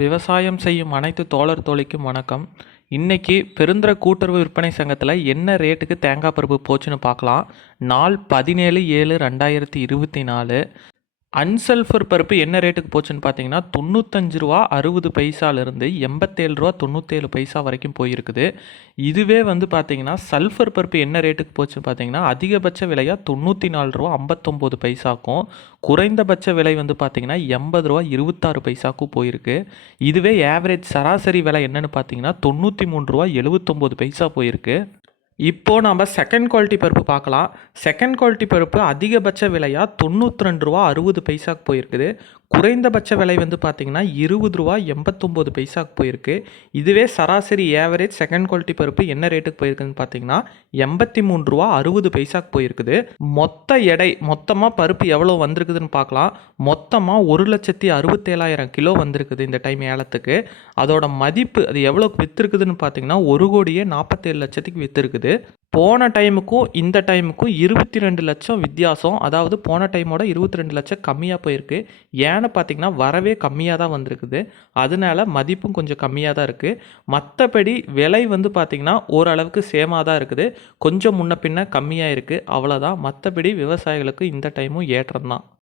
விவசாயம் செய்யும் அனைத்து தோழர் தோழிக்கும் வணக்கம். இன்றைக்கி பெருந்திர கூட்டுறவு விற்பனை சங்கத்தில் என்ன ரேட்டுக்கு தேங்காய் பருப்பு போச்சுன்னு பார்க்கலாம். நாள் பதினேழு ஏழு ரெண்டாயிரத்தி இருபத்தி நாலு. அன்சல்ஃபர் பருப்பு என்ன ரேட்டுக்கு போச்சுன்னு பார்த்தீங்கன்னா தொண்ணூத்தஞ்சு ரூபா அறுபது பைசாலேருந்து எண்பத்தேழு ரூபா தொண்ணூற்றேழு பைசா வரைக்கும் போயிருக்குது. இதுவே வந்து பார்த்தீங்கன்னா சல்ஃபர் பருப்பு என்ன ரேட்டுக்கு போச்சுன்னு பார்த்தீங்கன்னா அதிகபட்ச விலையாக தொண்ணூற்றி நாலு ரூபா ஐம்பத்தொம்போது பைசாக்கும். குறைந்தபட்ச விலை வந்து பார்த்தீங்கன்னா எண்பது ரூபா இருபத்தாறு பைசாக்கும் போயிருக்கு. இதுவே ஆவரேஜ் சராசரி விலை என்னென்னு பார்த்தீங்கன்னா தொண்ணூற்றி மூணு ரூபா எழுபத்தொம்போது பைசா போயிருக்கு. இப்போது நம்ம செகண்ட் குவாலிட்டி பருப்பு பார்க்கலாம். செகண்ட் குவாலிட்டி பருப்பு அதிகபட்ச விலையாக தொண்ணூற்றி ரெண்டு ரூபா அறுபது பைசாக்கு போயிருக்குது. குறைந்தபட்ச விலை வந்து பார்த்திங்கன்னா இருபது ரூபா எண்பத்தொம்போது பைசாக்கு போயிருக்கு. இதுவே சராசரி ஏவரேஜ் செகண்ட் குவாலிட்டி பருப்பு என்ன ரேட்டுக்கு போயிருக்குன்னு பார்த்தீங்கன்னா எண்பத்தி மூணு ரூபா அறுபது பைசாக்கு போயிருக்குது. மொத்த எடை மொத்தமாக பருப்பு எவ்வளோ வந்திருக்குதுன்னு பார்க்கலாம் மொத்தமாக ஒரு லட்சத்தி அறுபத்தேழாயிரம் கிலோ வந்திருக்குது இந்த டைம் ஏலத்துக்கு. அதோட மதிப்பு அது எவ்வளோக்கு விற்றுருக்குதுன்னு பார்த்தீங்கன்னா ஒரு கோடியே நாற்பத்தேழு லட்சத்துக்கு விற்றுருக்குது போன டைமுக்கும் இந்த டைமுக்கும் இருபத்தி ரெண்டு லட்சம் வித்தியாசம். அதாவது போன டைமோட இருபத்தி ரெண்டு லட்சம் கம்மியாக போயிருக்கு. ஏன்னு பார்த்தீங்கன்னா வரவே கம்மியாக தான் வந்திருக்குது. அதனால மதிப்பும் கொஞ்சம் கம்மியாக தான் இருக்குது மற்றபடி விலை வந்து பார்த்திங்கன்னா ஓரளவுக்கு சேமாக தான் இருக்குது. கொஞ்சம் முன்ன பின்ன கம்மியாக இருக்குது அவ்வளோதான் மற்றபடி விவசாயிகளுக்கு இந்த டைமும் ஏற்றம் தான்.